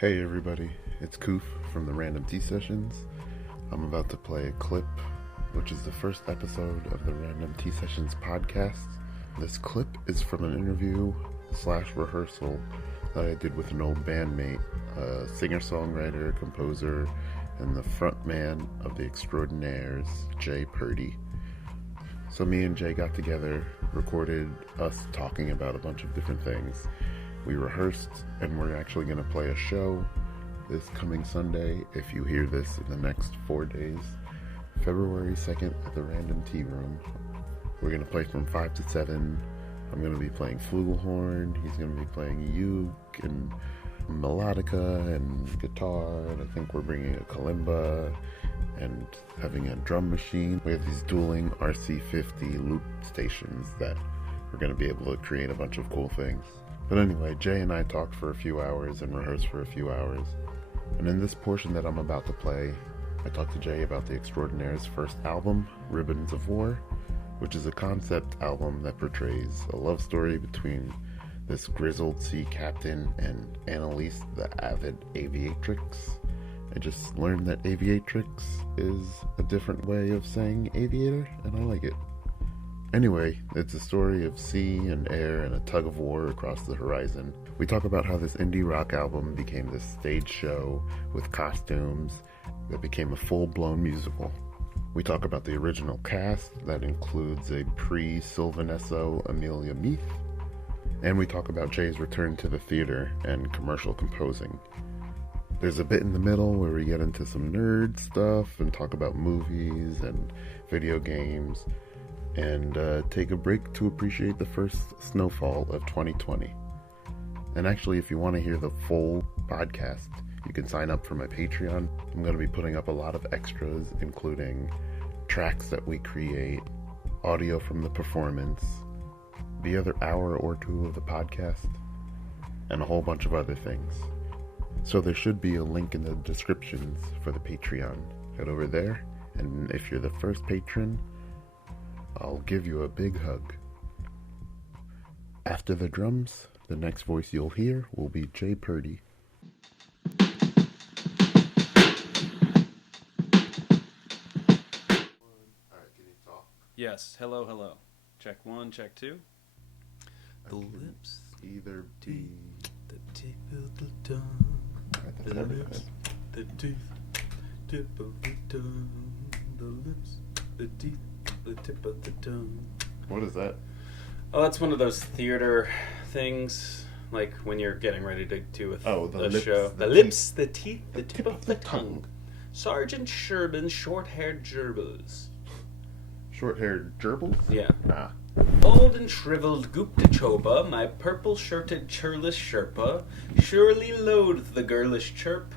Hey everybody, it's Koof from the Random Tea Sessions. I'm about to play a clip, which is the first episode of the Random Tea Sessions podcast. This clip is from an interview / rehearsal that I did with an old bandmate, a singer-songwriter, composer, and the frontman of the Extraordinaires, Jay Purdy. So me and Jay got together, recorded us talking about a bunch of different things. We rehearsed, and we're actually going to play a show this coming Sunday, if you hear this in the next 4 days, February 2nd at the Random Tea Room. We're going to play from 5 to 7. I'm going to be playing flugelhorn, he's going to be playing uke and melodica and guitar, and I think we're bringing a kalimba and having a drum machine. We have these dueling RC50 loop stations that we're going to be able to create a bunch of cool things. But anyway, Jay and I talked for a few hours and rehearsed for a few hours. And in this portion that I'm about to play, I talked to Jay about the Extraordinaires' first album, Ribbons of War, which is a concept album that portrays a love story between this grizzled sea captain and Annalise, the avid aviatrix. I just learned that aviatrix is a different way of saying aviator, and I like it. Anyway, it's a story of sea and air and a tug of war across the horizon. We talk about how this indie rock album became this stage show with costumes that became a full-blown musical. We talk about the original cast that includes a pre-Sylvan Esso Amelia Meath. And we talk about Jay's return to the theater and commercial composing. There's a bit in the middle where we get into some nerd stuff and talk about movies and video games, and take a break to appreciate the first snowfall of 2020. And actually, if you want to hear the full podcast, you can sign up for my Patreon. I'm going to be putting up a lot of extras, including tracks that we create, audio from the performance, the other hour or two of the podcast, and a whole bunch of other things. So there should be a link in the descriptions for the Patreon. Head over there, and if you're the first patron, I'll give you a big hug. After the drums, the next voice you'll hear will be Jay Purdy. Alright, can you talk? Yes. Hello, hello. Check 1, check 2. The lips Either be... the tip of the tongue. That's The every lips, time. the teeth, tip of the tongue. The lips, the teeth, the tip of the tongue. What is that? Oh, that's one of those theater things, like when you're getting ready to do a lips, show. the The teeth, lips, the teeth, the tip of the tongue. Sergeant Sherman's short-haired gerbils. Short-haired gerbils? Yeah. Nah. Old and shriveled Gupta Choba, my purple-shirted churlish Sherpa, surely loathe the girlish chirp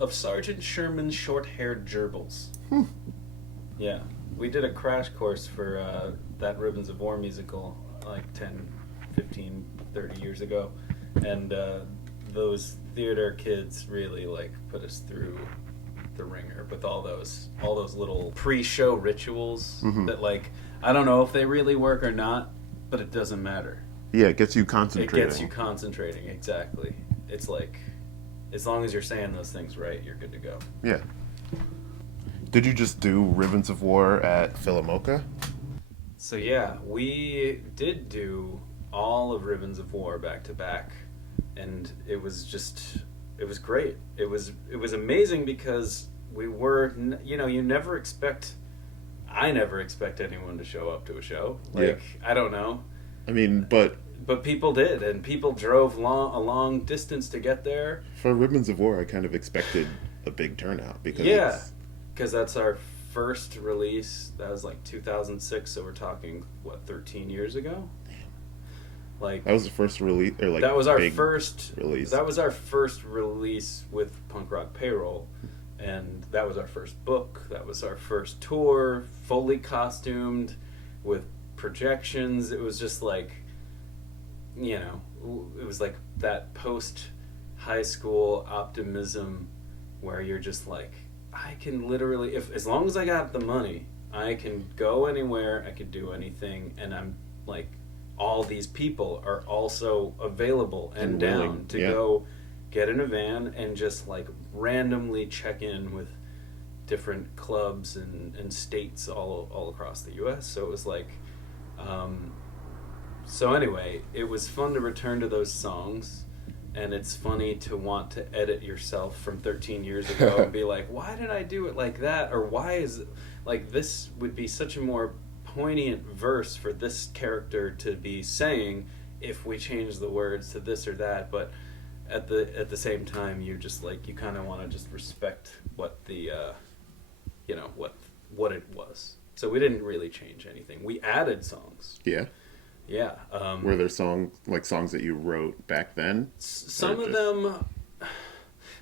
of Sergeant Sherman's short-haired gerbils. Yeah. We did a crash course for that Ribbons of War musical like 10, 15, 30 years ago. And those theater kids really like put us through the ringer with all those little pre-show rituals that, like, I don't know if they really work or not, but it doesn't matter. Yeah, it gets you concentrating. It gets you concentrating, exactly. It's like, as long as you're saying those things right, you're good to go. Yeah. Did you just do Ribbons of War at Philomoka? So yeah, we did do all of Ribbons of War back to back, and it was great. It was amazing because we were, you never expect. I never expect anyone to show up to a show. Like, yeah. I don't know. I mean, but people did, and people drove a long distance to get there. For Ribbons of War, I kind of expected a big turnout because that's our first release. That was like 2006, so we're talking 13 years ago. Like, that was the first release, or like that was our big first release. That was our first release with Punk Rock Payroll, and that was our first book. That was our first tour, fully costumed with projections. It was just like, it was like that post high school optimism where you're just like, I can literally, as long as I got the money, I can go anywhere, I can do anything, and I'm like, all these people are also available and down to go get in a van and just like randomly check in with different clubs and states all across the U.S. So it was like, so anyway, it was fun to return to those songs, and it's funny to want to edit yourself from 13 years ago and be like, why did I do it like that? Or why is it, like, this would be such a more poignant verse for this character to be saying if we change the words to this or that. But at the same time, you just like, you kind of want to just respect what the you know, what it was. So we didn't really change anything. We added songs. Yeah. Yeah. Were there songs that you wrote back then? Some of them.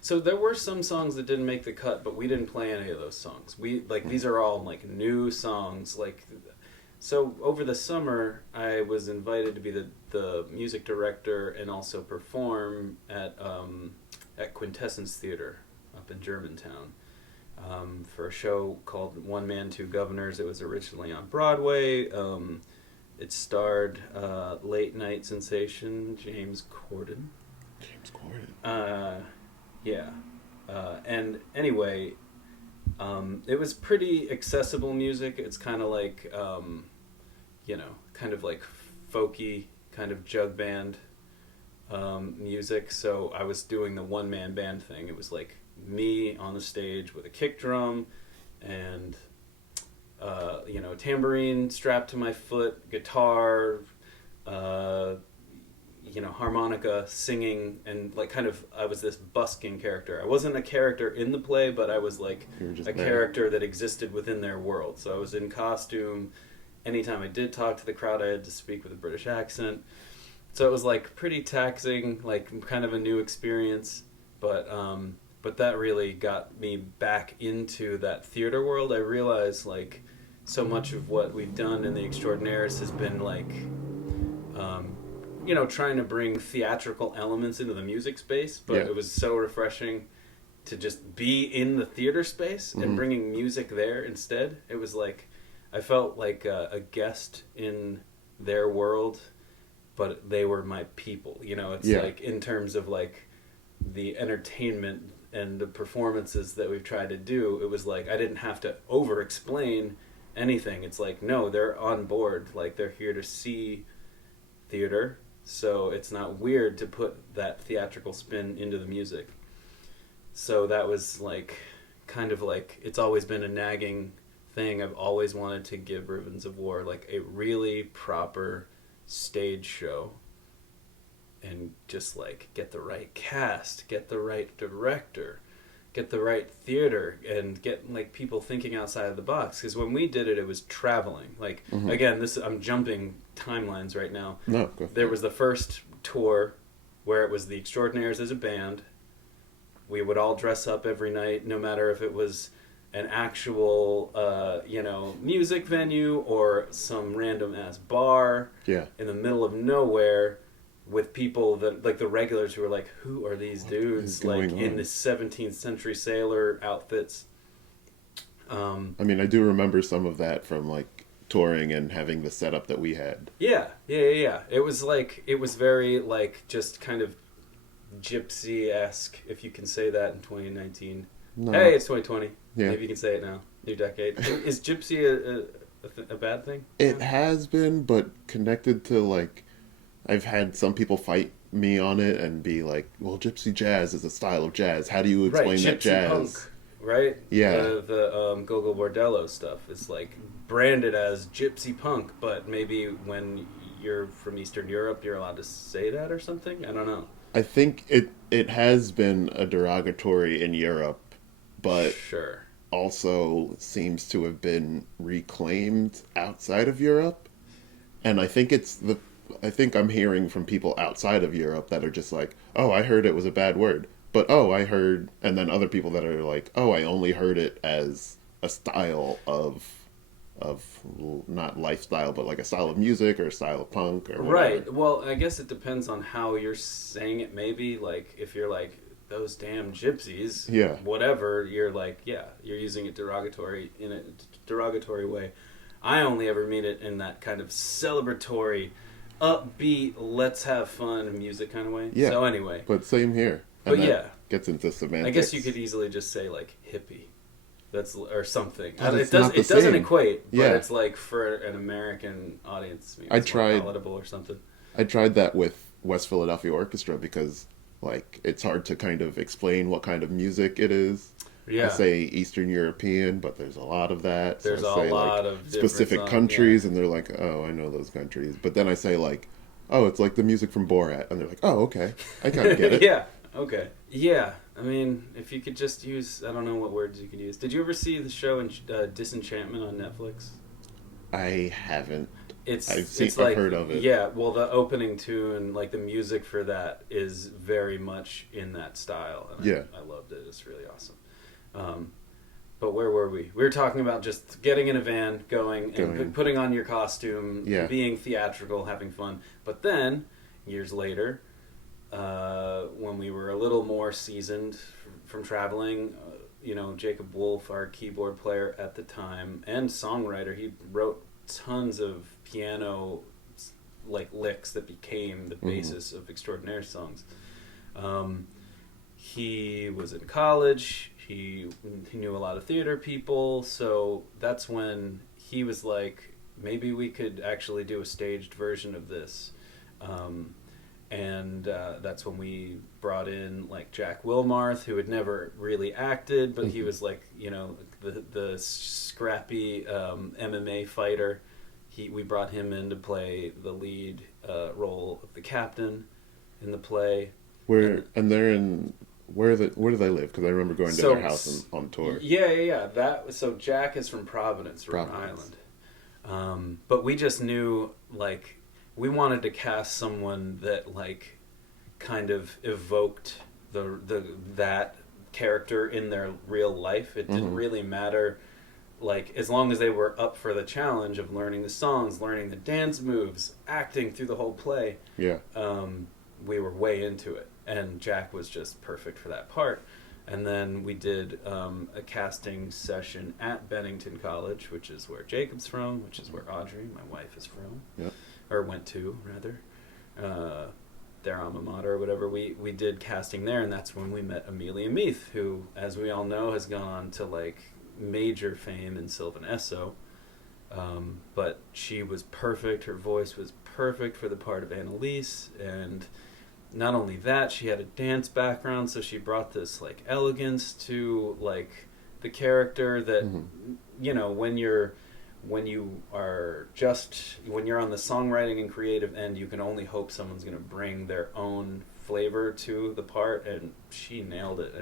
So there were some songs that didn't make the cut, but we didn't play any of those songs. We like these are all like new songs. Like, so over the summer, I was invited to be the music director and also perform at Quintessence Theater up in Germantown. For a show called Man Two Guvnors. It was originally on Broadway. It starred late night sensation James Corden. Yeah. And anyway, it was pretty accessible music. It's kind of like, you know, kind of like folky, kind of jug band music. So I was doing the one-man band thing. It was like me on the stage with a kick drum and you know, tambourine strapped to my foot, guitar, you know, harmonica, singing, and like kind of I was this busking character. I wasn't a character in the play, but I was like a character that existed within their world. So I was in costume. Anytime I did talk to the crowd, I had to speak with a British accent. So it was like pretty taxing, like kind of a new experience, but that really got me back into that theater world. I realized like so much of what we've done in the Extraordinaires has been like, you know, trying to bring theatrical elements into the music space, but it was so refreshing to just be in the theater space and bringing music there instead. It was like, I felt like a guest in their world, but they were my people, you know. It's like in terms of like the entertainment and the performances that we've tried to do, it was like I didn't have to over explain anything. It's like, no, they're on board, like they're here to see theater, so it's not weird to put that theatrical spin into the music. So that was like kind of like, it's always been a nagging thing. I've always wanted to give Ribbons of War like a really proper stage show and just like get the right cast, get the right director, get the right theater, and get like people thinking outside of the box. Because when we did it, it was traveling. Like again, this I'm jumping timelines right now. No, go there was the first tour where it was the Extraordinaires as a band. We would all dress up every night, no matter if it was an actual, you know, music venue or some random ass bar in the middle of nowhere, with people that like the regulars who were like, who are these dudes like in the 17th century sailor outfits. I mean, I do remember some of that from like touring and having the setup that we had. Yeah. It was like, it was very like just kind of Gypsy-esque, if you can say that in 2019. No. Hey, it's 2020. Yeah. Maybe you can say it now. New decade. Is Gypsy a bad thing? It has been, but connected to like, I've had some people fight me on it and be like, well, Gypsy jazz is a style of jazz. How do you explain that jazz? Punk, right? Yeah. The Go-Go Bordello stuff is like branded as Gypsy punk, but maybe when you're from Eastern Europe, you're allowed to say that or something? I don't know. I think it has been a derogatory in Europe, but also seems to have been reclaimed outside of Europe. And I think I think I'm hearing from people outside of Europe that are just like, oh, I heard it was a bad word. But, oh, I heard... And then other people that are like, oh, I only heard it as a style of not lifestyle, but like a style of music or a style of punk or whatever. Right. Well, I guess it depends on how you're saying it, maybe. Like, if you're like, those damn gypsies, whatever, you're like, you're using it in a derogatory way. I only ever mean it in that kind of celebratory, upbeat, let's have fun music kind of way. Yeah. So anyway. But same here. But that yeah, gets into semantics. I guess you could easily just say like hippie. Or something. But It it's not the doesn't same. equate, but Yeah. it's like for an American audience, maybe I it's more tried- palatable or something. I tried that with West Philadelphia Orchestra because, like, it's hard to kind of explain what kind of music it is. Yeah. I say Eastern European, but there's a lot of that. There's I a say, lot like, of different specific songs, countries, yeah. and they're like, oh, I know those countries. But then I say, like, oh, it's like the music from Borat, and they're like, oh, okay, I kind of get it. Yeah. Okay. Yeah. I mean, if you could just use, I don't know what words you could use. Did you ever see the show Disenchantment on Netflix? I haven't. It's I've like, heard of it. Yeah, well, the opening tune, like the music for that, is very much in that style, and Yeah. I loved it. It's really awesome. But where were we? We were talking about just getting in a van, going. And putting on your costume, Yeah. being theatrical, having fun. But then, years later, when we were a little more seasoned from traveling, Jacob Wolf, our keyboard player at the time and songwriter, he wrote tons of piano like licks that became the basis of Extraordinaires songs. He was in college. He knew a lot of theater people, so that's when he was like, maybe we could actually do a staged version of this. And that's when we brought in like Jack Wilmarth, who had never really acted, but he was like, the scrappy MMA fighter. We brought him in to play the lead role of the captain in the play. Where do they live? Because I remember going to their house on tour. Yeah. So Jack is from Providence, Rhode Island. But we just knew, like, we wanted to cast someone that, like, kind of evoked that character in their real life. It didn't really matter, like, as long as they were up for the challenge of learning the songs, learning the dance moves, acting through the whole play. Yeah. We were way into it. And Jack was just perfect for that part. And then we did a casting session at Bennington College, which is where Jacob's from, which is where Audrey, my wife, is from. Yep. Or went to, rather. Their alma mater or whatever. We did casting there, and that's when we met Amelia Meath, who, as we all know, has gone on to, like, major fame in Sylvan Esso. But she was perfect. Her voice was perfect for the part of Annalise, and not only that, she had a dance background, so she brought this, like, elegance to, like, the character that, when you're on the songwriting and creative end, you can only hope someone's going to bring their own flavor to the part, and she nailed it.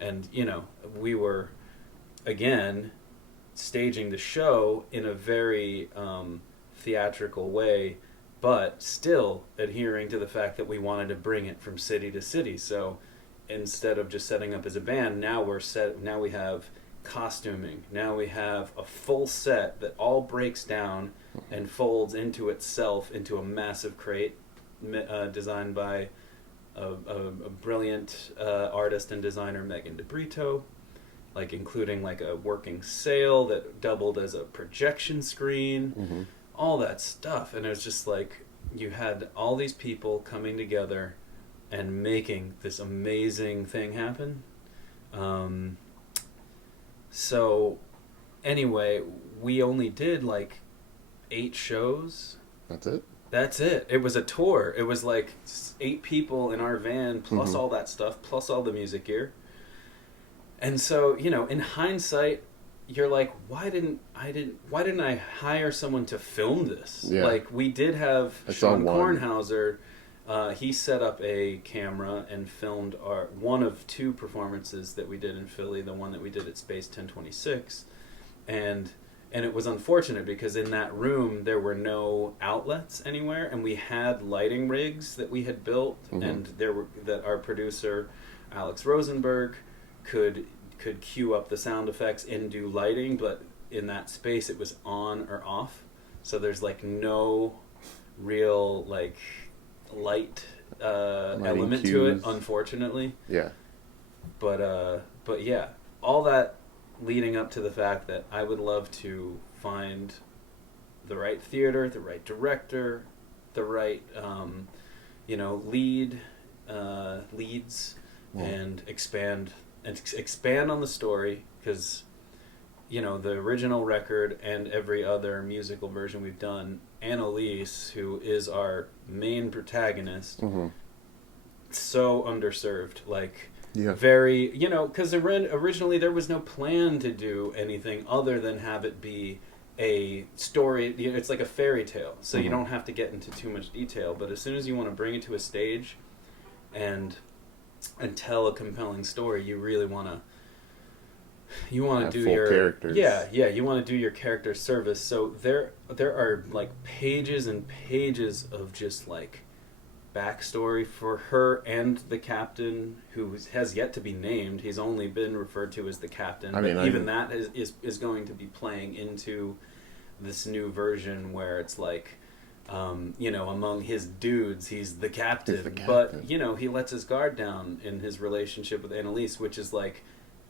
And we were, again, staging the show in a very theatrical way, but still adhering to the fact that we wanted to bring it from city to city. So instead of just setting up as a band, now we have costuming. Now we have a full set that all breaks down and folds into itself into a massive crate designed by a brilliant artist and designer, Megan DeBrito, like including like a working sail that doubled as a projection screen, all that stuff. And it was just like you had all these people coming together and making this amazing thing happen. So anyway, we only did like 8 shows. That's it. It was a tour. It was like 8 people in our van, plus all that stuff, plus all the music gear. And so, in hindsight, you're like, why didn't I hire someone to film this? Yeah. Like, we did have Sean Kornhauser. He set up a camera and filmed one of 2 performances that we did in Philly, the one that we did at Space 1026. And it was unfortunate because in that room there were no outlets anywhere, and we had lighting rigs that we had built, and that our producer Alex Rosenberg could cue up the sound effects and do lighting, but in that space it was on or off. So there's like no real like light element cues to it, unfortunately. Yeah. But yeah, all that leading up to the fact that I would love to find the right theater, the right director, the right lead leads Yeah. and expand on the story, because the original record and every other musical version we've done, Annalise, who is our main protagonist, so underserved, like very, because originally there was no plan to do anything other than have it be a story. It's like a fairy tale, so you don't have to get into too much detail, but as soon as you want to bring it to a stage and tell a compelling story, you really want to do full your characters. You want to do your character service. So there are like pages and pages of just like backstory for her and the captain, who has yet to be named. He's only been referred to as the captain. That is going to be playing into this new version where it's like, among his dudes, he's the captain. But, he lets his guard down in his relationship with Annalise, which is like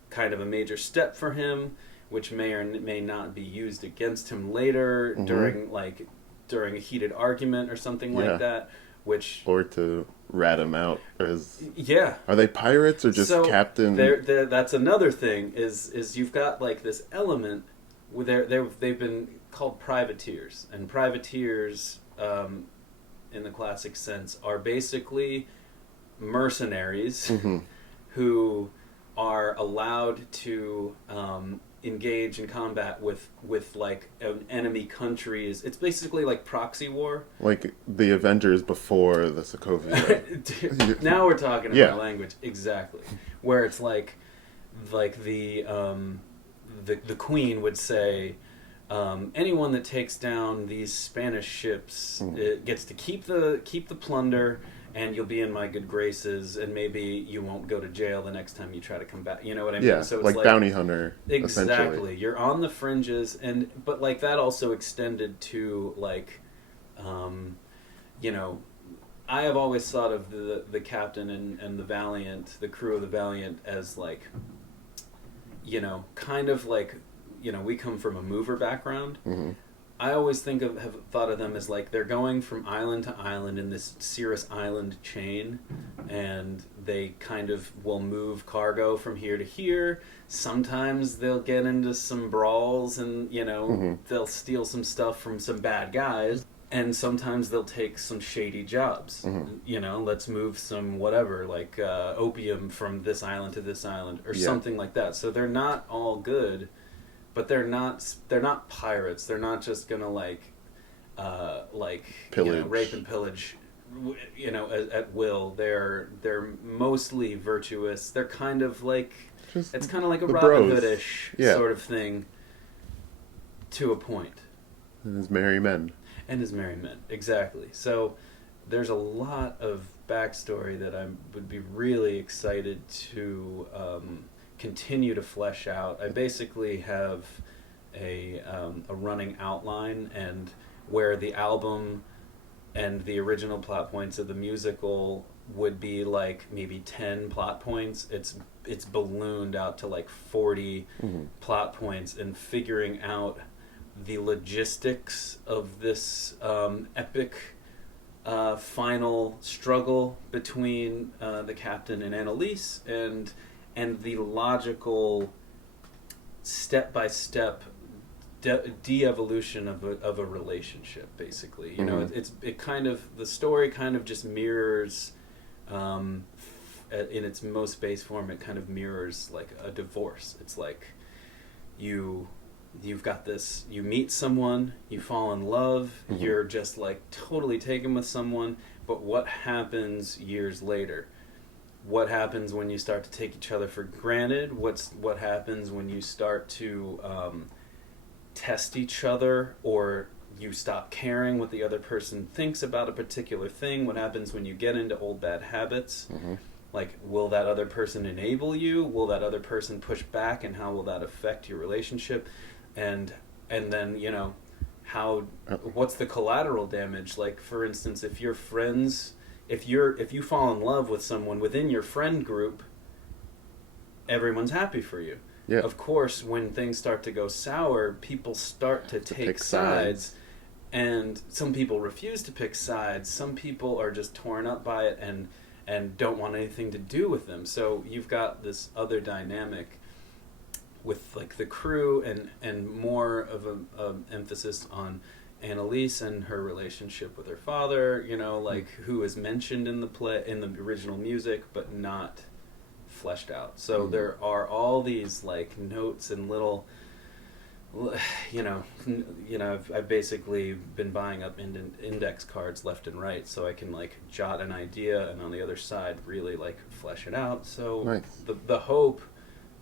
kind of a major step for him, which may or may not be used against him later during a heated argument or something like that. Or to rat him out as... Yeah. Are they pirates or just captain? That's another thing, is you've got like this element where they've been called privateers. And privateers, in the classic sense, are basically mercenaries who are allowed to engage in combat with like enemy countries. It's basically like proxy war, like the Avengers before the Sokovia. Now we're talking about language. Exactly. Where it's like the Queen would say, anyone that takes down these Spanish ships gets to keep the plunder, and you'll be in my good graces, and maybe you won't go to jail the next time you try to come back. You know what I mean? Yeah, so it's like bounty hunter. Exactly. Essentially. You're on the fringes, but like that also extended to like, I have always thought of the captain and the Valiant, the crew of the Valiant, as like, kind of like, we come from a mover background. I always have thought of them as like they're going from island to island in this Cirrus Island chain, and they kind of will move cargo from here to here. Sometimes they'll get into some brawls and, they'll steal some stuff from some bad guys, and sometimes they'll take some shady jobs. Let's move some whatever, like opium from this island to this island or something like that. So they're not all good. But they're not pirates. They're not just gonna pillage. Rape and pillage, at will. They're mostly virtuous. They're kind of like, it's kind of like a Robin Hood-ish sort of thing, to a point. And his merry men, exactly. So there's a lot of backstory that I would be really excited to continue to flesh out. I basically have a running outline, and where the album and the original plot points of the musical would be like maybe 10 plot points, it's ballooned out to like 40 plot points, and figuring out the logistics of this epic final struggle between the captain and Annalise, and the logical step-by-step de-evolution of a relationship, basically. The story kind of just mirrors, in its most base form, it kind of mirrors like a divorce. It's like you've got this, you meet someone, you fall in love, you're just like totally taken with someone, but what happens years later? What happens when you start to take each other for granted? What happens when you start to test each other, or you stop caring what the other person thinks about a particular thing? What happens when you get into old bad habits? Like, will that other person enable you? Will that other person push back, and how will that affect your relationship? And then, what's the collateral damage? Like, for instance, if you're friends... If you fall in love with someone within your friend group, everyone's happy for you. Yeah. Of course, when things start to go sour, people start to take sides, and some people refuse to pick sides. Some people are just torn up by it, and and don't want anything to do with them. So you've got this other dynamic with like the crew and more of a emphasis on Annalise and her relationship with her father, you know, like who is mentioned in the play, in the original music, but not fleshed out. So there are all these like notes and little, I've basically been buying up index cards left and right so I can like jot an idea and on the other side really like flesh it out. So Nice. the hope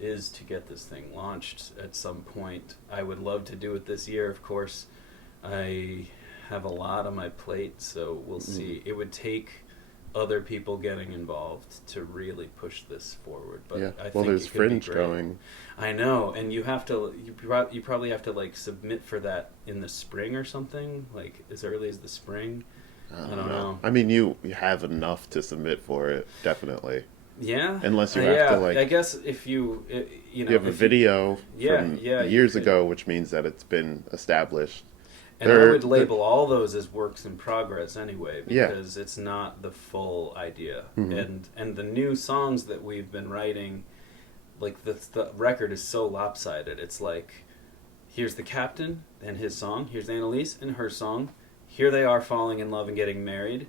is to get this thing launched at some point. I would love to do it this year, of course. I have a lot on my plate, so we'll see. It would take other people getting involved to really push this forward. But Yeah. I Well, think there's it could be Fringe great. going. I know, and you probably have to like submit for that in the spring or something, like as early as the spring. I don't know. I mean, you have enough to submit for it, definitely. Yeah. Unless you have to like. I guess if you have a video from years you could. ago, which means that it's been established. And I would label all those as works in progress anyway, because it's not the full idea. And the new songs that we've been writing, like the record is so lopsided. It's like, here's the captain and his song, here's Annalise and her song, here they are falling in love and getting married.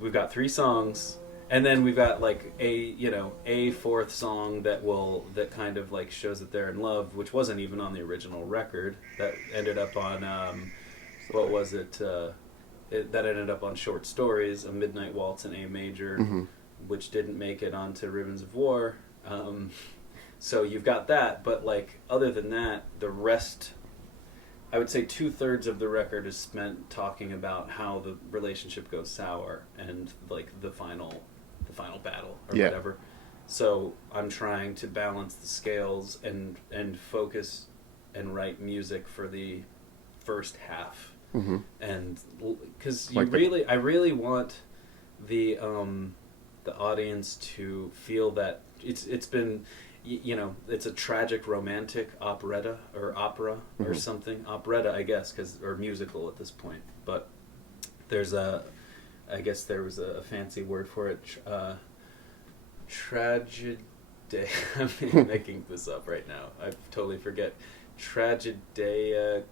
We've got 3 songs, and then we've got like a fourth song that kind of like shows that they're in love, which wasn't even on the original record. That ended up on what was it? That ended up on Short Stories, A Midnight Waltz in A major, which didn't make it onto Ribbons of War. So you've got that, but like other than that, the rest, I would say 2/3 of the record is spent talking about how the relationship goes sour and like the final battle or whatever. So I'm trying to balance the scales and focus and write music for the first half. And because I really want the audience to feel that it's been, it's a tragic romantic operetta or opera or something. Operetta, I guess, or musical at this point. But I guess there was a fancy word for it. Tragedy. I'm making this up right now. I totally forget. Tragedaic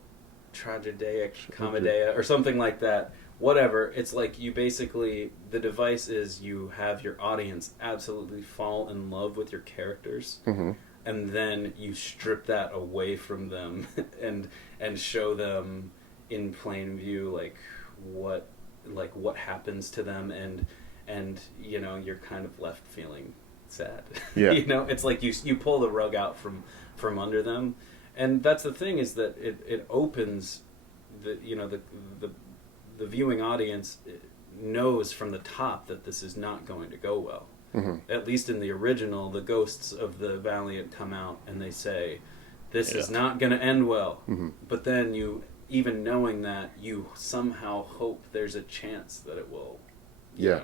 commedia or something like that. Whatever. It's like you basically, the device is you have your audience absolutely fall in love with your characters, and then you strip that away from them and show them in plain view what happens to them, and you're kind of left feeling sad. Yeah. It's like you pull the rug out from under them. And that's the thing, is that it opens the viewing audience knows from the top that this is not going to go well. At least in the original, the ghosts of the Valiant come out and they say, this is not going to end well. But then even knowing that, you somehow hope there's a chance that it will. Yeah.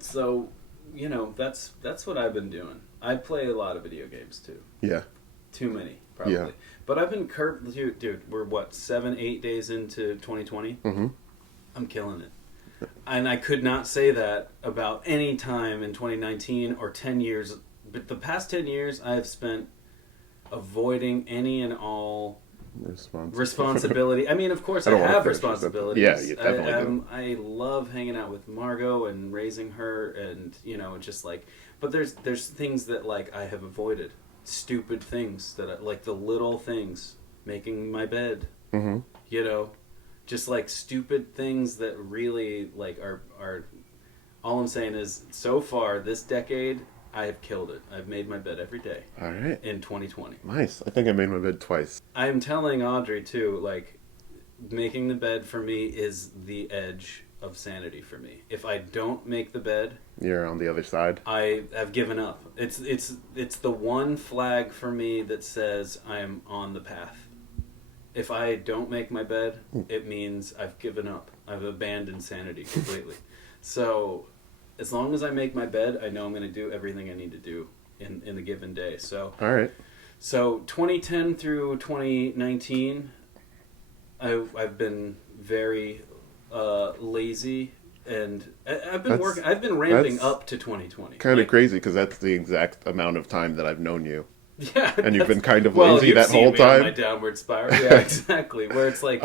So you know, that's what I've been doing. I play a lot of video games too. Yeah. Too many, probably. Yeah. But I've been dude, we're what, 7-8 days into 2020? Mm-hmm. I'm killing it. And I could not say that about any time in 2019 or 10 years. But the past 10 years, I have spent avoiding any and all responsibility. I mean, of course, I have responsibilities. Yeah, you definitely do. I love hanging out with Margot and raising her, and you know, just like. But there's things that like I have avoided, stupid things that like the little things, making my bed. Mm-hmm. You know, just like stupid things that really like are. All I'm saying is, so far this decade, I have killed it. I've made my bed every day. All right. In 2020. Nice. I think I made my bed twice. I'm telling Audrey, too, like, making the bed for me is the edge of sanity for me. If I don't make the bed... You're on the other side? I have given up. It's the one flag for me that says I am on the path. If I don't make my bed, it means I've given up. I've abandoned sanity completely. So... as long as I make my bed, I know I'm going to do everything I need to do in the given day. So, all right. So 2010 through 2019, I've been very lazy, and I've been ramping up to 2020. Kind of crazy because that's the exact amount of time that I've known you. Yeah, and you've been kind of lazy that whole time. On my downward spiral. Yeah, exactly. Where it's like.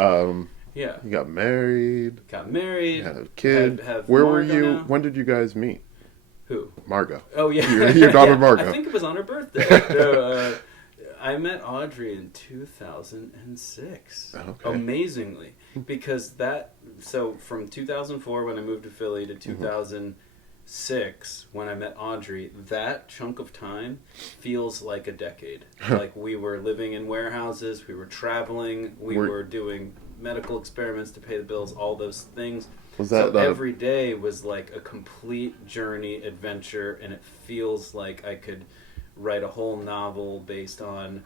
Yeah. You got married. Had a kid. Where were you? Now? When did you guys meet? Who? Margot. Oh, yeah. Your daughter, yeah. Margot. I think it was on her birthday. I met Audrey in 2006. Okay. Amazingly. Because so from 2004 when I moved to Philly to 2006 when I met Audrey, that chunk of time feels like a decade. Like we were living in warehouses, we were traveling, we were doing medical experiments to pay the bills, all those things. So every day was like a complete journey, adventure, and it feels like I could write a whole novel based on,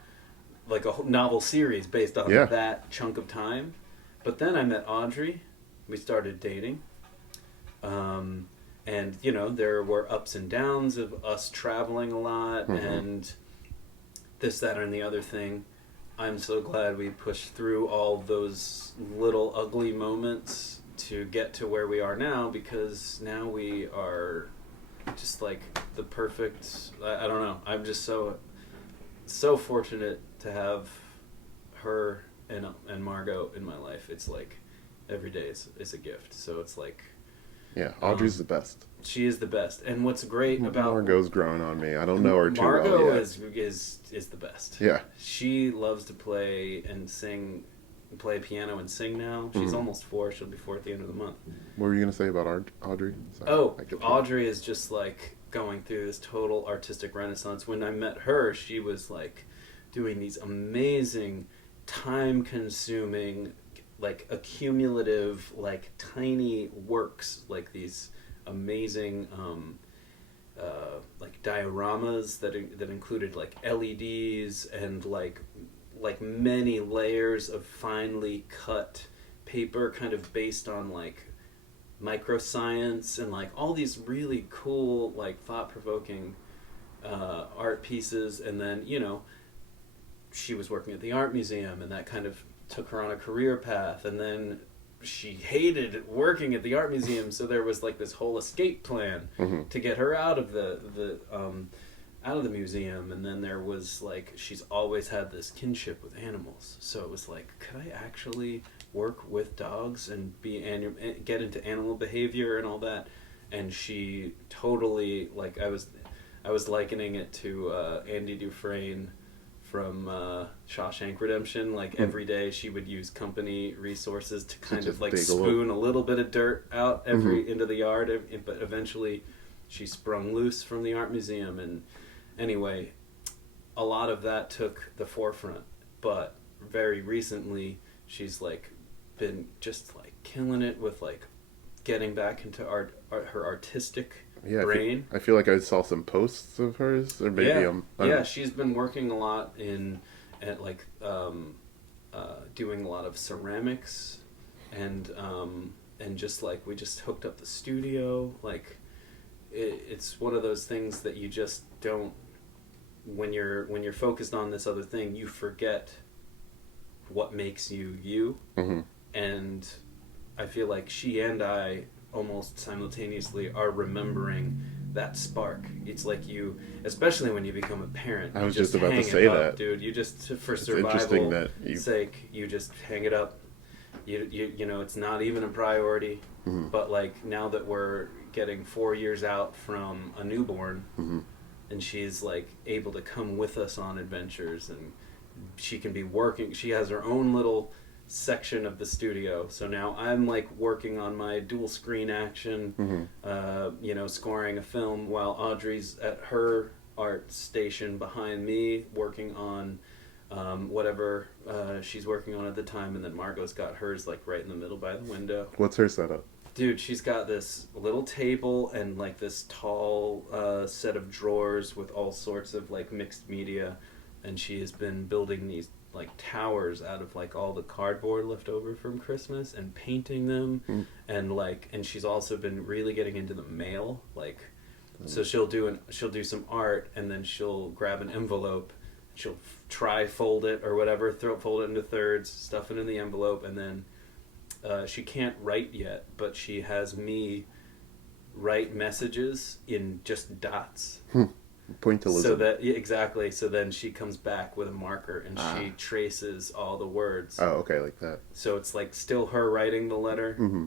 like a whole novel series based on that chunk of time. But then I met Audrey, we started dating, and you know, there were ups and downs of us traveling a lot, and this, that, and the other thing. I'm so glad we pushed through all those little ugly moments to get to where we are now, because now we are just like the perfect, I don't know, I'm just so fortunate to have her and Margot in my life. It's like every day is a gift. So it's like... Yeah, Audrey's the best. She is the best. And what's great about... Margot's growing on me. I don't know her too well yet. Margot is the best. Yeah. She loves to play and sing, play piano and sing now. She's almost 4. She'll be 4 at the end of the month. What were you going to say about Audrey? Sorry, Audrey is just like going through this total artistic renaissance. When I met her, she was like doing these amazing, time-consuming, like accumulative, like tiny works, like these amazing like dioramas that included like LEDs and like many layers of finely cut paper, kind of based on like microscience, and like all these really cool, like thought-provoking art pieces. And then, you know, she was working at the art museum, and that kind of took her on a career path. And then she hated working at the art museum, so there was like this whole escape plan to get her out of the museum. And then there was like, she's always had this kinship with animals, so it was like, could I actually work with dogs and get into animal behavior and all that? And she totally, like, I was likening it to Andy Dufresne from Shawshank Redemption. Like every day she would use company resources to kind of like spoon a little bit of dirt out into the yard, but eventually she sprung loose from the art museum. And anyway, a lot of that took the forefront, but very recently she's like been just like killing it with like getting back into her artistic brain. I feel like I saw some posts of hers, or maybe she's been working a lot at doing a lot of ceramics, and just like we just hooked up the studio. Like it's one of those things that you just don't, when you're focused on this other thing, you forget what makes you you. Mm-hmm. And I feel like she and I almost simultaneously are remembering that spark. It's like you, especially when you become a parent. I was you just about to hang say it up, that, dude. You just, for It's interesting survival that you... sake, you just hang it up. You know, it's not even a priority. Mm-hmm. But like now that we're getting 4 years out from a newborn, Mm-hmm. and she's like able to come with us on adventures, and she can be working. She has her own little section of the studio. So now I'm like working on my dual screen action, Mm-hmm. you know, scoring a film while Audrey's at her art station behind me working on whatever she's working on at the time, and then Margot's got hers like right in the middle by the window. What's her setup? Dude, she's got this little table and like this tall set of drawers with all sorts of like mixed media, and she has been building these like towers out of like all the cardboard left over from Christmas and painting them, and she's also been really getting into the mail, like so she'll do some art, and then she'll grab an envelope, she'll fold it or whatever, fold it into thirds, stuff it in the envelope, and then she can't write yet, but she has me write messages in just dots. Pointillism. So that, yeah, exactly. So then she comes back with a marker and she traces all the words. Oh, okay, like that. So it's like still her writing the letter. Mm-hmm.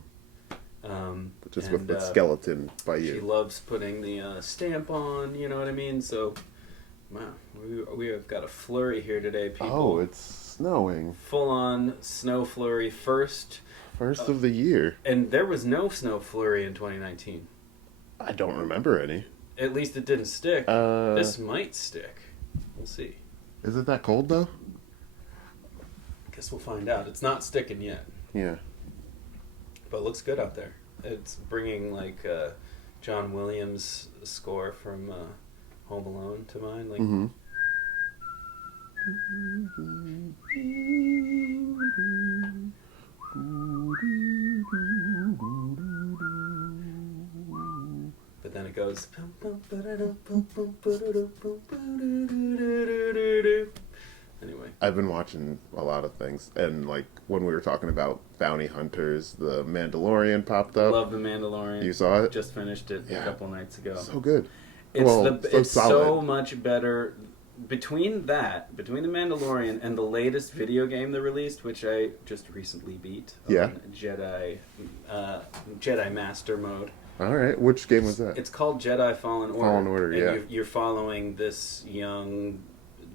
Just with the skeleton by you. She loves putting the stamp on, you know what I mean? So, wow, we have got a flurry here today, people. Oh, it's snowing. Full on snow flurry first Of the year. And there was no snow flurry in 2019. I don't remember any. At least it didn't stick. This might stick. We'll see. Is it that cold, though? Guess we'll find out. It's not sticking yet. Yeah. But it looks good out there. It's bringing, like, John Williams' score from Home Alone to mind. Like, Mm-hmm. But then it goes... Anyway. I've been watching a lot of things, and like when we were talking about bounty hunters, the Mandalorian popped up. Love the Mandalorian. You saw it? Just finished it a couple nights ago. So good. It's solid. so much better. Between the Mandalorian and the latest video game they released, which I just recently beat, on Jedi Master Mode. All right, which game was that? It's called Jedi Fallen Order. Fallen Order, and yeah. You're following this young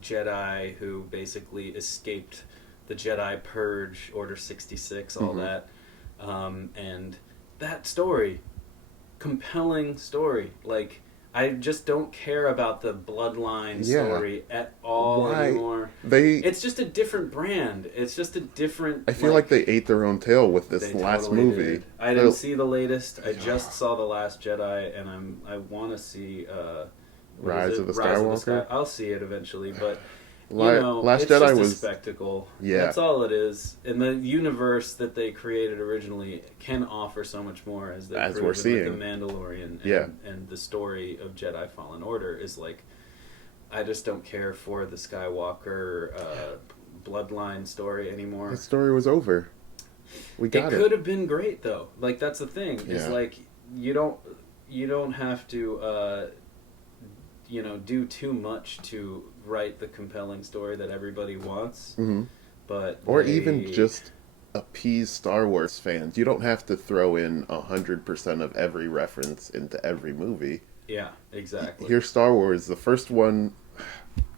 Jedi who basically escaped the Jedi Purge, Order 66, all that. And that story, compelling story. Like, I just don't care about the bloodline story at all anymore. It's just a different brand. It's just a different... I feel like they ate their own tail with this last totally movie. Did. I didn't see the latest. I just saw The Last Jedi, and I want to see... Rise of the Skywalker? I'll see it eventually, but... Last it's Jedi just was a spectacle. Yeah. That's all it is. And the universe that they created originally can offer so much more, as we're seeing with The Mandalorian. And the story of Jedi Fallen Order is like, I just don't care for the Skywalker bloodline story anymore. The story was over. We got it. It could have been great though. Like, that's the thing. It's Yeah. like you don't have to do too much to write the compelling story that everybody wants. Mm-hmm. Or even just appease Star Wars fans. You don't have to throw in 100% of every reference into every movie. Yeah, exactly. Here's Star Wars, the first one.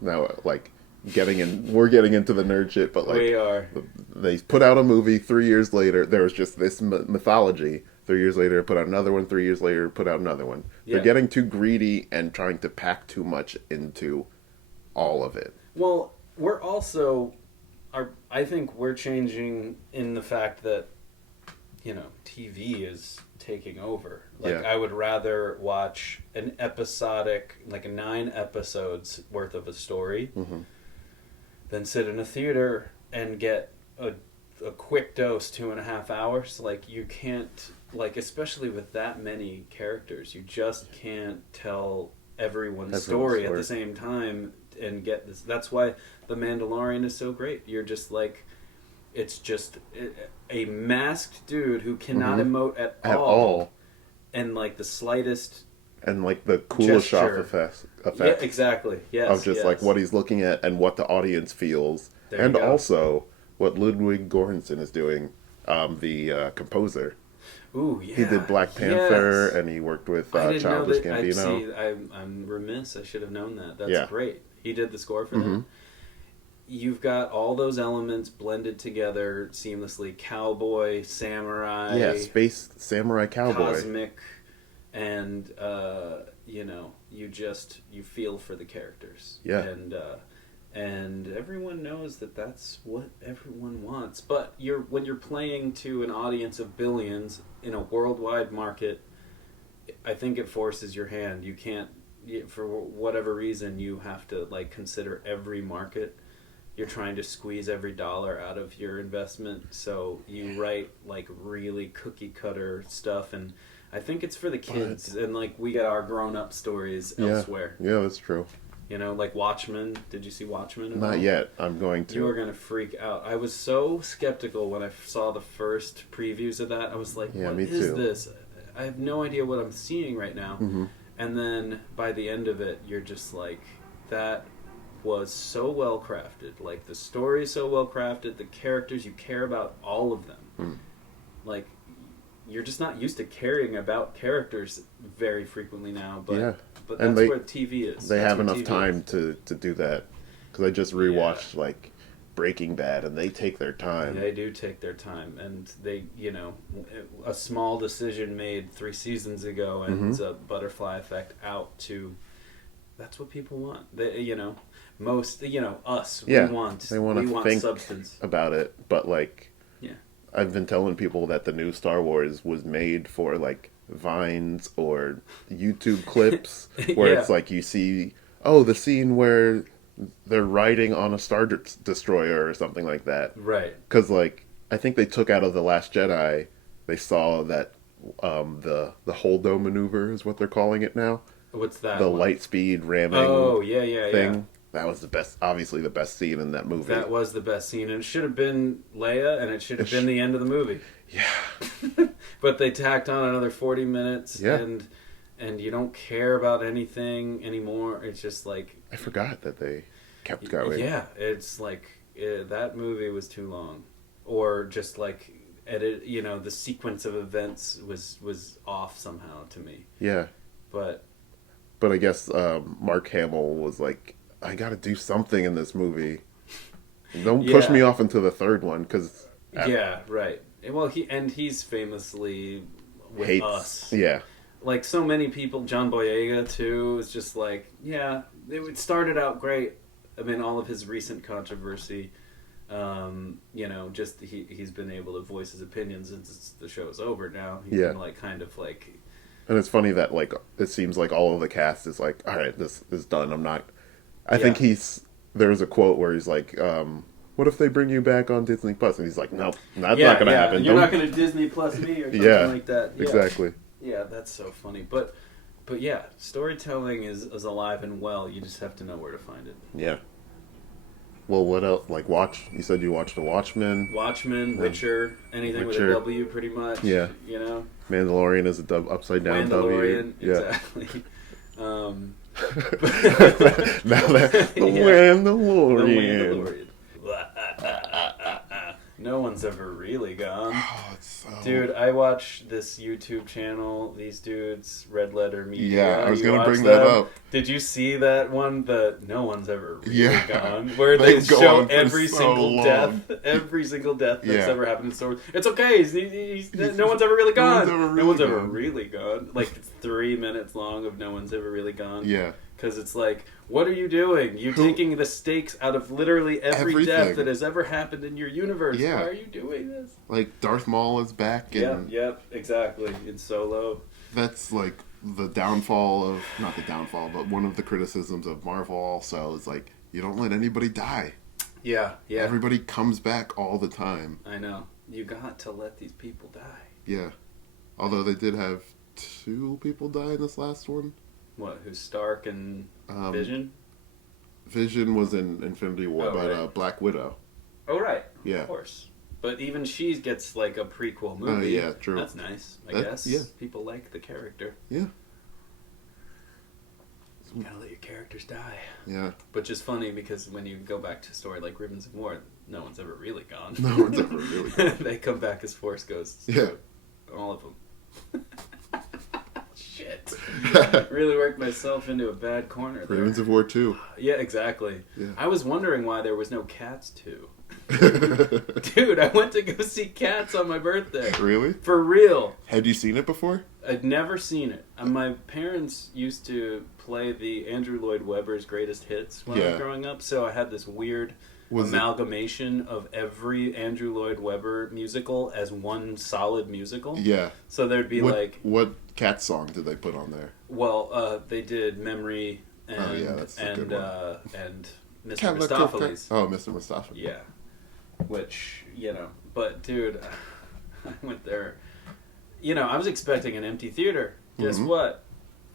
Now, like, we're getting into the nerd shit, but like, we are. They put out a movie 3 years later. There was just this mythology. 3 years later, put out another one. 3 years later, put out another one. Yeah. They're getting too greedy and trying to pack too much into all of it. Well, we're also, I think we're changing in the fact that, TV is taking over. Like, I would rather watch an episodic, like 9 episodes worth of a story, than sit in a theater and get a quick dose, 2.5 hours. Like, you can't like, especially with that many characters, you just can't tell everyone's story at the same time and get this. That's why The Mandalorian is so great. You're just like, it's just a masked dude who cannot emote at all. And like the slightest... And like the coolest effect. Yeah, exactly. Yes. Of just like what he's looking at and what the audience feels. And also what Ludwig Goransson is doing, the composer. Ooh, yeah. He did Black Panther and he worked with Childish Gambino. I'm remiss. I should have known that. That's great. He did the score for that. You've got all those elements blended together seamlessly. Cowboy, samurai. Yeah, space samurai cowboy. Cosmic. And, you know, you feel for the characters. Yeah. And everyone knows that that's what everyone wants. But when you're playing to an audience of billions in a worldwide market, I think it forces your hand. You can't, for whatever reason, you have to, like, consider every market. You're trying to squeeze every dollar out of your investment. So you write, like, really cookie-cutter stuff, and I think it's for the kids, and like we get our grown-up stories elsewhere. Yeah, that's true. You know, like Watchmen. Did you see Watchmen? Not yet. I'm going to. You were going to freak out. I was so skeptical when I saw the first previews of that. I was like, what is this? I have no idea what I'm seeing right now. And then by the end of it, you're just like, that was so well crafted. Like, the story is so well crafted. The characters, you care about all of them. Like, you're just not used to caring about characters very frequently now, but that's where TV is. They have enough time to do that. Because I just rewatched like Breaking Bad, and they take their time. They do take their time, and they, you know, a small decision made 3 seasons ago ends a butterfly effect out to. That's what people want. They, you know, us. Yeah, we want think substance about it, but like. I've been telling people that the new Star Wars was made for like Vines or YouTube clips where it's like you see, the scene where they're riding on a Star Destroyer or something like that. Right. Because like I think they took out of The Last Jedi, they saw that the Holdo maneuver is what they're calling it now. What's that? The light speed ramming. Oh, thing. Yeah. That was obviously the best scene in that movie. That was the best scene, and it should have been Leia, and it should have been the end of the movie. Yeah. But they tacked on another 40 minutes, and you don't care about anything anymore. It's just like... I forgot that they kept going. Yeah, it's like, that movie was too long. Or just like, the sequence of events was off somehow to me. Yeah. But I guess Mark Hamill was like... I gotta do something in this movie. Don't push me off into the third one, because... Yeah, right. Well, he's famously with us. Yeah. Like so many people, John Boyega, too, is just like, it started out great. I mean, all of his recent controversy, just he's been able to voice his opinions since the show's over now. He's been like, kind of like... And it's funny that, like, it seems like all of the cast is like, all right, this is done. I'm not... I think there's a quote where he's like, what if they bring you back on Disney Plus? And he's like, no, that's not going to happen. You're not going to Disney Plus me or something like that. Yeah. Exactly. Yeah, that's so funny. But yeah, storytelling is alive and well. You just have to know where to find it. Yeah. Well, what else? Like, you said you watched The Watchmen. Watchmen, Witcher, anything with a W, pretty much. Yeah. You know? Mandalorian is a upside down Mandalorian, W. Exactly. Now that the Mandalorian. No one's ever really gone. Oh, it's so... Dude, I watch this YouTube channel, these dudes, Red Letter Media. Yeah, I was going to bring that up. Did you see that one, the No One's Ever Really Gone? Where they show every single death that's ever happened in Star Wars. It's okay, no one's ever really gone. No one's ever really gone. Like, it's 3 minutes long of No One's Ever Really Gone. Yeah. Because it's like, what are you doing? You're taking the stakes out of literally every death that has ever happened in your universe. Yeah. Why are you doing this? Like, Darth Maul is back. Yep, exactly. In Solo. That's like the downfall of, not the downfall, but one of the criticisms of Marvel also is like, you don't let anybody die. Yeah. Everybody comes back all the time. I know. You got to let these people die. Yeah. Although they did have 2 people die in this last one. What? Who's Stark and Vision? Vision was in Infinity War, but right. Black Widow. Oh, right. Yeah. Of course. But even she gets like a prequel movie. Yeah, true. That's nice, I guess. Yeah. People like the character. Yeah. You gotta let your characters die. Yeah. Which is funny because when you go back to a story like Ribbons of War, no one's ever really gone. No one's ever really gone. They come back as Force Ghosts. Yeah. All of them. Shit. Really worked myself into a bad corner there. Ribbons of War 2. Yeah, exactly. Yeah. I was wondering why there was no Cats 2. Dude, I went to go see Cats on my birthday. Really? For real. Had you seen it before? I'd never seen it. My parents used to play the Andrew Lloyd Webber's greatest hits when I was growing up, so I had this weird amalgamation of every Andrew Lloyd Webber musical as one solid musical. Yeah. So there'd be what Cat song did they put on there? Well, they did Memory and that's a good one. and Mr. Mistopheles. Oh, Mr. Mistopheles. Yeah. Which, but dude, I went there. I was expecting an empty theater. Guess what?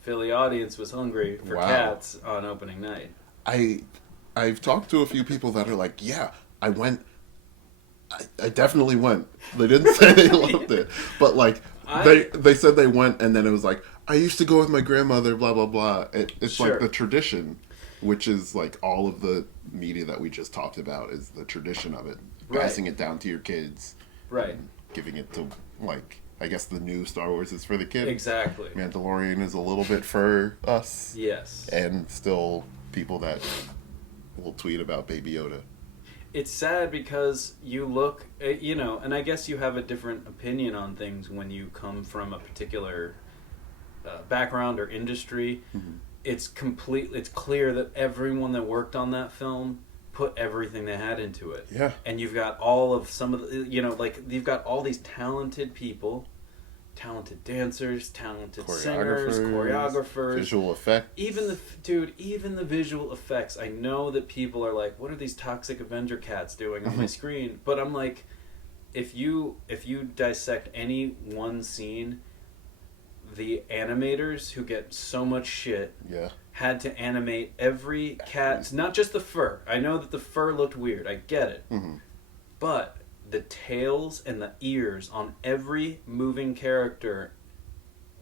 Philly audience was hungry for Cats on opening night. I've talked to a few people that are like, yeah, I went. I definitely went. They didn't say they loved it, but like they said they went, and then it was like, I used to go with my grandmother, blah blah blah. It's sure. like the tradition, which is like all of the media that we just talked about is the tradition of it, passing it down to your kids, right? And giving it to I guess the new Star Wars is for the kids. Exactly. Mandalorian is a little bit for us. Yes. And still people that will tweet about Baby Yoda. It's sad because you look, and I guess you have a different opinion on things when you come from a particular background or industry. Mm-hmm. It's clear that everyone that worked on that film put everything they had into it. Yeah. And you've got all of some of the, you've got all these talented people, talented dancers, talented singers, choreographers, visual effects. Even the visual effects. I know that people are like, what are these toxic Avenger cats doing on my screen? But I'm like, if you dissect any one scene, the animators who get so much shit had to animate every cat, not just the fur. I know that the fur looked weird. I get it. Mm-hmm. But the tails and the ears on every moving character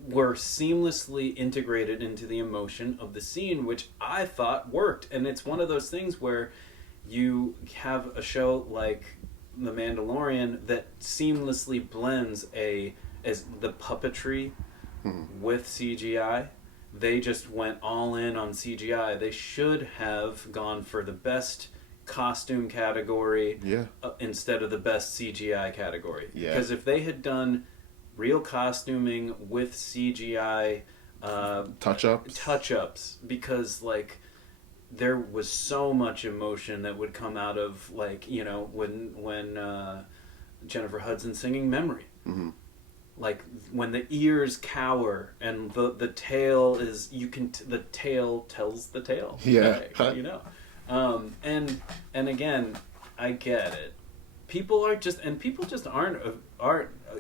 were seamlessly integrated into the emotion of the scene, which I thought worked. And it's one of those things where you have a show like The Mandalorian that seamlessly blends as the puppetry with CGI. They just went all in on CGI. They should have gone for the best costume category instead of the best CGI category. Yeah. Because if they had done real costuming with CGI touch-ups, because like there was so much emotion that would come out of when Jennifer Hudson singing Memory. Mm-hmm. Like when the ears cower and the tail is the tail tells the tale. Yeah. And again, I get it. People just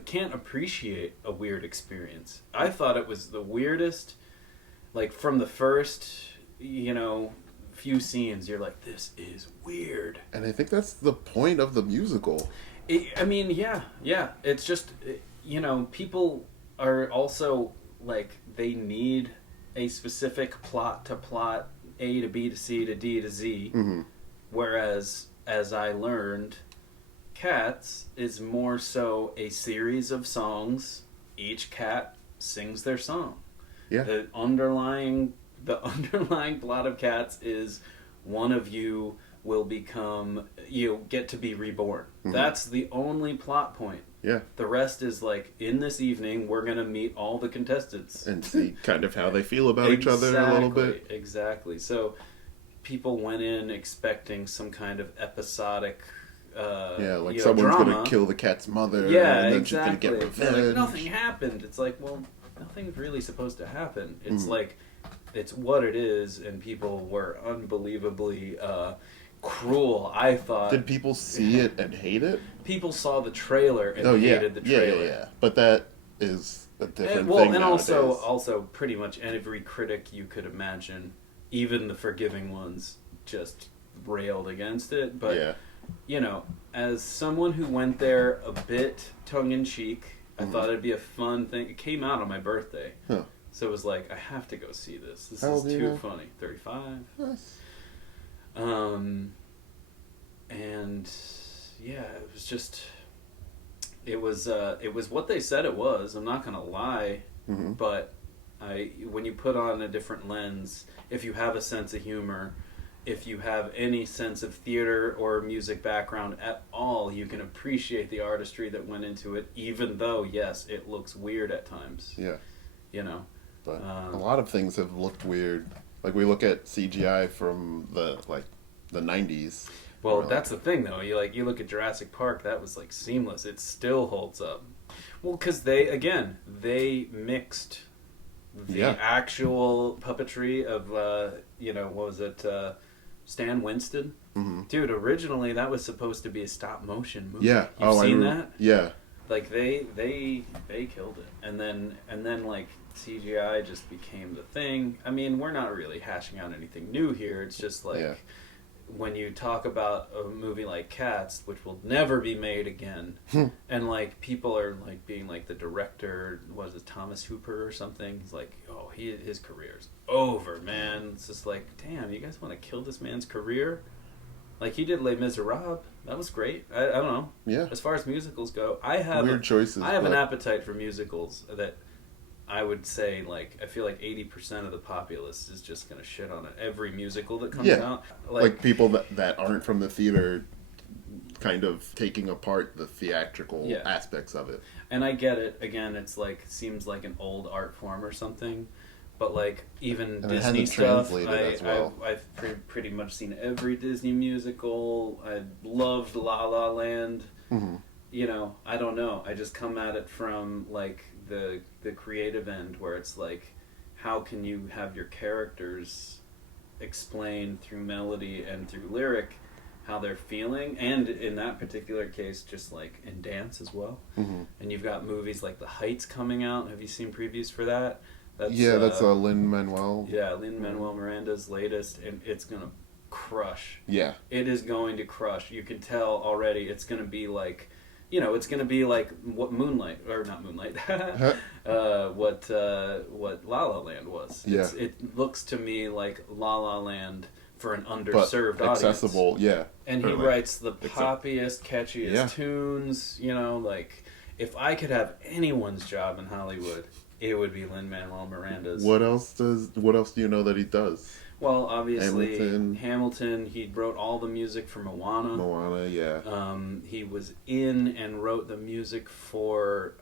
can't appreciate a weird experience. I thought it was the weirdest, like from the first, few scenes, you're like, this is weird. And I think that's the point of the musical. It's just, people are also like, they need a specific plot to plot, A to B to C to D to Z. Mm-hmm. Whereas, as I learned, Cats is more so a series of songs. Each cat sings their song. Yeah. The underlying plot of Cats is one of you will get to be reborn. Mm-hmm. That's the only plot point. Yeah. The rest is like, in this evening, we're going to meet all the contestants. And see kind of how they feel about each other a little bit. Exactly. So people went in expecting some kind of episodic someone's going to kill the cat's mother. And then she's going to get revenge. Like, nothing happened. It's like, well, nothing's really supposed to happen. It's like, it's what it is, and people were unbelievably cruel, I thought. Did people see it and hate it? People saw the trailer and hated the trailer. Yeah. But that is a different well, thing and nowadays. also pretty much every critic you could imagine, even the forgiving ones, just railed against it. But yeah. you know, as someone who went there a bit tongue-in-cheek, I thought it'd be a fun thing. It came out on my birthday. Huh. So it was like, I have to go see this. This How is old are you too now? funny. 35. Nice. And yeah, it was just, it was what they said it was. I'm not gonna lie, but when you put on a different lens, if you have a sense of humor, if you have any sense of theater or music background at all, you can appreciate the artistry that went into it, even though, yes, it looks weird at times. Yeah. You know? But a lot of things have looked weird. Like, we look at CGI from the 90s. Well, that's the thing, though. You look at Jurassic Park, that was, like, seamless. It still holds up. Well, because they mixed the actual puppetry of, what was it, Stan Winston? Mm-hmm. Dude, originally that was supposed to be a stop motion movie. Yeah. You've seen that? Yeah. Like they killed it. And then like CGI just became the thing. I mean, we're not really hashing out anything new here. It's just like when you talk about a movie like Cats, which will never be made again, and like people are like being like the director, was it Thomas Hooper or something? He's like, oh, his career's over, man. It's just like, damn, you guys want to kill this man's career? Like, he did Les Miserables. That was great. I don't know. Yeah. As far as musicals go, I have weird choices. I have an appetite for musicals that I would say, like, I feel like 80% of the populace is just going to shit on it. Every musical that comes out. Like people that aren't from the theater kind of taking apart the theatrical aspects of it. And I get it. Again, it's like, seems like an old art form or something. But, like, even and Disney stuff, as well. I've pretty much seen every Disney musical. I loved La La Land. Mm-hmm. You know, I don't know. I just come at it from, like, the creative end, where it's like, how can you have your characters explain through melody and through lyric how they're feeling, and in that particular case, just like in dance as well. Mm-hmm. And you've got movies like The Heights coming out. Have you seen previews for that? That's Lin Manuel. Yeah, Lin Manuel Miranda's latest, and it's gonna crush. Yeah, it is going to crush. You can tell already. It's gonna be like, it's gonna be like what Moonlight, or not Moonlight, what La La Land was. Yeah, it looks to me like La La Land for an underserved audience. Accessible, yeah. And he writes the poppiest, catchiest tunes. Like, if I could have anyone's job in Hollywood, it would be Lin Manuel Miranda's. What else do you know that he does? Well, obviously Hamilton. He wrote all the music for Moana. Yeah. He was in and wrote the music for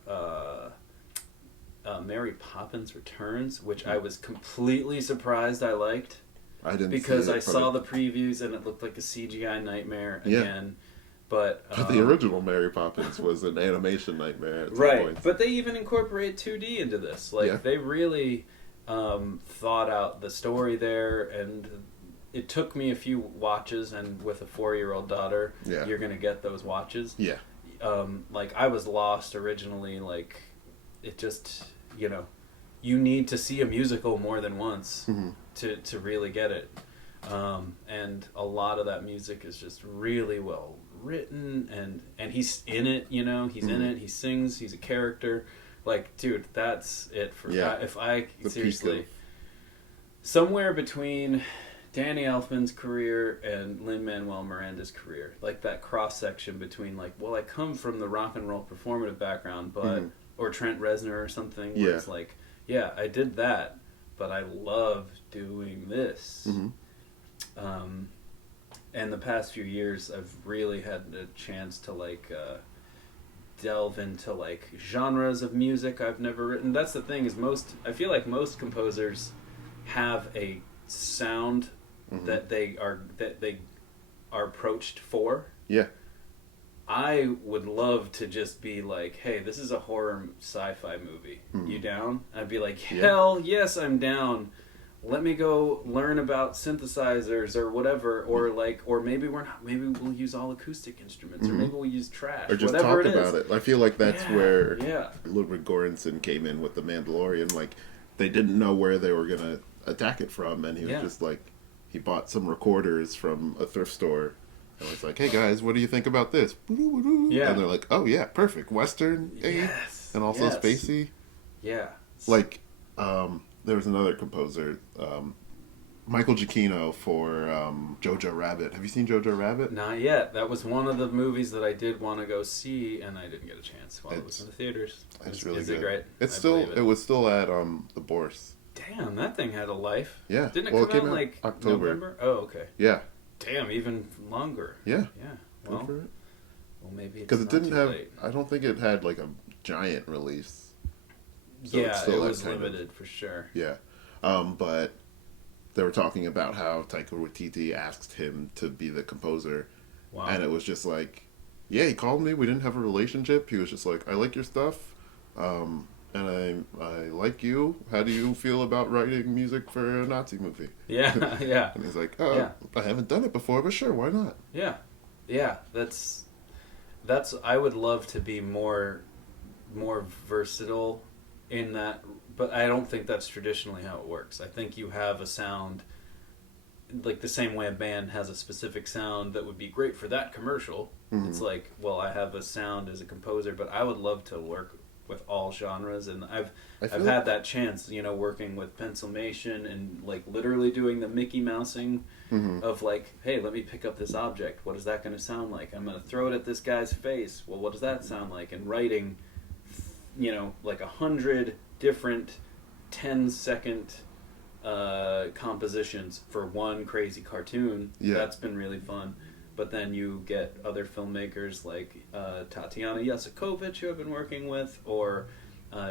Mary Poppins Returns, which I was completely surprised I liked. I didn't because see it, I saw the previews and it looked like a CGI nightmare again. But the original Mary Poppins was an animation nightmare at some points. But they even incorporate 2D into this. Like, they really thought out the story there, and it took me a few watches, and with a 4-year-old daughter, you're going to get those watches. Yeah. Like, I was lost originally. Like, it just, you need to see a musical more than once to really get it. And a lot of that music is just really well written, and he's in it, he's in it, he sings, he's a character. Like, dude, that's it for if I seriously, somewhere between Danny Elfman's career and Lin Manuel Miranda's career, like that cross section between, like, well, I come from the rock and roll performative background, but or Trent Reznor or something, where it's like, I did that, but I love doing this. And the past few years, I've really had a chance to, like, delve into, like, genres of music I've never written. That's the thing, is I feel like most composers have a sound that they are approached for. Yeah. I would love to just be like, hey, this is a horror sci-fi movie. You down? I'd be like, hell yes, I'm down. let me go learn about synthesizers or whatever, or maybe maybe we'll use all acoustic instruments, or maybe we'll use trash, or just whatever talk about it. I feel like that's where Ludwig Goransson came in with the Mandalorian. Like, they didn't know where they were gonna attack it from, and he was just like, he bought some recorders from a thrift store, and was like, "Hey guys, what do you think about this?" Yeah, and they're like, "Oh yeah, perfect, Western, and also spacey." Yeah, like. There was another composer, Michael Giacchino, for Jojo Rabbit. Have you seen Jojo Rabbit? Not yet. That was one of the movies that I did want to go see, and I didn't get a chance while it was in the theaters. It's really is good. It great? It was still at the Bourse. Damn, that thing had a life. Yeah. Didn't it come out like October. November? Oh, okay. Yeah. Damn, even longer. Yeah. Yeah. Well, maybe it's because it didn't have. late. I don't think it had like a giant release. So yeah, it was limited for sure. Yeah, but they were talking about how Taika Waititi asked him to be the composer, and it was just like, yeah, he called me. We didn't have a relationship. He was just like, I like your stuff, and I like you. How do you feel about writing music for a Nazi movie? Yeah, yeah. And he's like, oh, I haven't done it before, but sure, why not? Yeah, yeah. That's. I would love to be more versatile in that, but I don't think that's traditionally how it works. I think you have a sound, like the same way a band has a specific sound that would be great for that commercial. Mm-hmm. It's like, well, I have a sound as a composer, but I would love to work with all genres, and I've had that chance, working with Pencilmation and like literally doing the Mickey Mousing of like, hey, let me pick up this object. What is that going to sound like? I'm going to throw it at this guy's face. Well, what does that sound like? And writing, like 100 different 10-second compositions for one crazy cartoon. Yeah. That's been really fun. But then you get other filmmakers like Tatiana Yasakovich, who I've been working with, or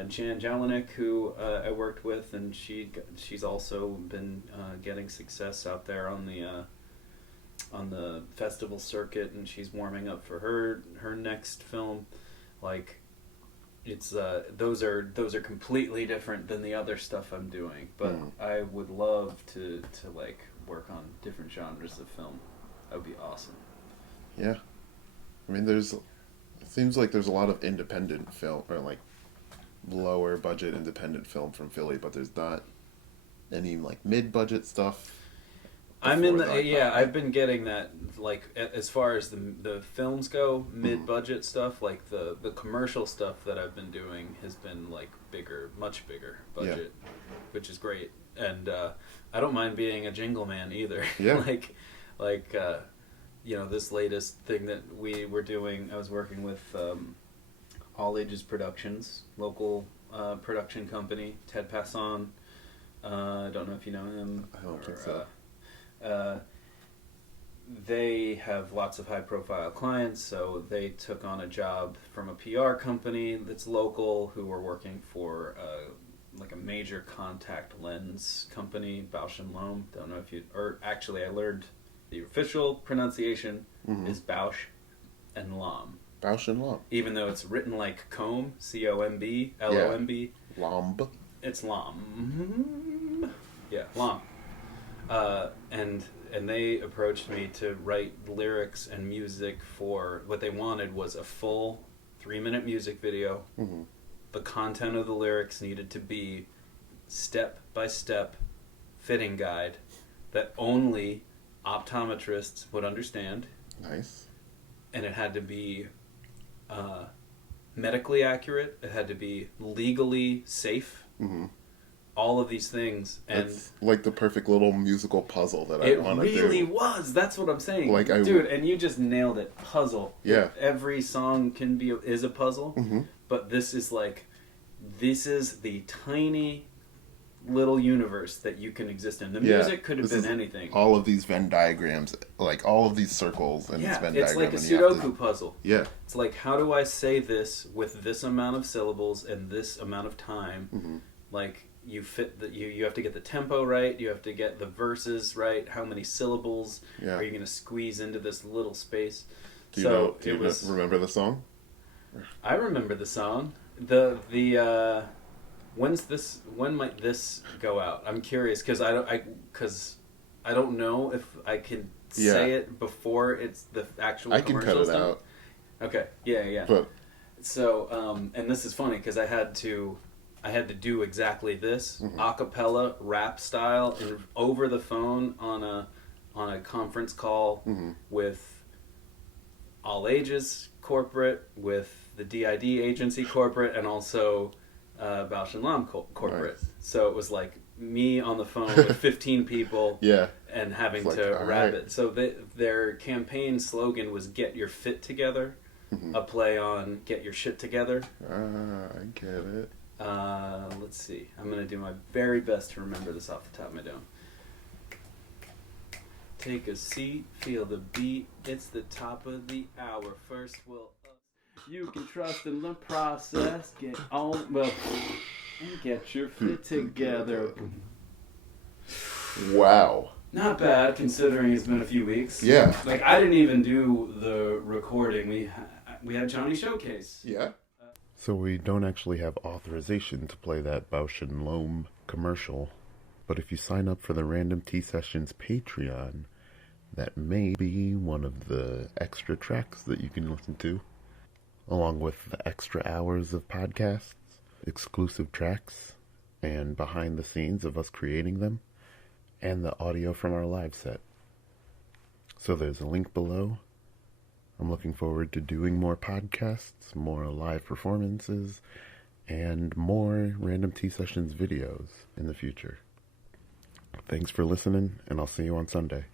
Jan Jelinek, who I worked with, and she's also been getting success out there on the festival circuit, and she's warming up for her next film. Like, it's those are completely different than the other stuff I'm doing, but I would love to like work on different genres of film. That would be awesome. Yeah. I mean, it seems like there's a lot of independent film, or like lower budget independent film from Philly, but there's not any like mid-budget stuff. I've been getting that, like, as far as the films go, mid-budget stuff, like the commercial stuff that I've been doing has been like bigger, much bigger budget, which is great. And I don't mind being a jingle man either. Yeah. This latest thing that we were doing, I was working with All Ages Productions, local production company, Ted Passon. I don't know if you know him. I don't think so. They have lots of high-profile clients, so they took on a job from a PR company that's local, who were working for like a major contact lens company, Bausch & Lomb. Don't know if I learned the official pronunciation is Bausch and Lomb. Bausch and Lomb. Even though it's written like comb, C-O-M-B, L-O-M-B. Yeah. Lomb. It's Lomb. Yeah, Lomb. And they approached me to write lyrics and music for what they wanted was a full 3-minute music video. Mm-hmm. The content of the lyrics needed to be step-by-step fitting guide that only optometrists would understand. Nice. And it had to be medically accurate. It had to be legally safe. Mm-hmm. All of these things, and it's like the perfect little musical puzzle that I want to do. It really was. That's what I'm saying, dude. And you just nailed it. Puzzle. Yeah. Every song is a puzzle, but this is the tiny little universe that you can exist in. The music could have been anything. All of these Venn diagrams, like all of these circles and this Venn diagram. It's like a Sudoku puzzle. Yeah. It's like, how do I say this with this amount of syllables and this amount of time? Mm-hmm. Like, you fit you have to get the tempo right, you have to get the verses right, how many syllables are you going to squeeze into this little space? Do you remember the song? I remember the song. When might this go out? I'm curious because I don't know if I can say it before it's the actual. I can cut it out. Okay. Yeah. But so, and this is funny because I had to do exactly this a cappella rap style and over the phone on a conference call with all ages corporate, with the DID agency corporate, and also Bausch and Lomb corporate. Nice. So it was like me on the phone with 15 people and having to wrap it. So their campaign slogan was "Get your fit together," a play on "Get your shit together." I get it. Let's see. I'm going to do my very best to remember this off the top of my dome. Take a seat, feel the beat. It's the top of the hour. First we'll you can trust in the process. Get your fit together. Wow. Not bad considering it's been a few weeks. Yeah. Like I didn't even do the recording. We had Johnny Showcase. Yeah. So we don't actually have authorization to play that Bausch and Lomb commercial, but if you sign up for the Random Tea Sessions Patreon, that may be one of the extra tracks that you can listen to, along with the extra hours of podcasts, exclusive tracks, and behind the scenes of us creating them, and the audio from our live set. So there's a link below. I'm looking forward to doing more podcasts, more live performances, and more Random Tea Sessions videos in the future. Thanks for listening, and I'll see you on Sunday.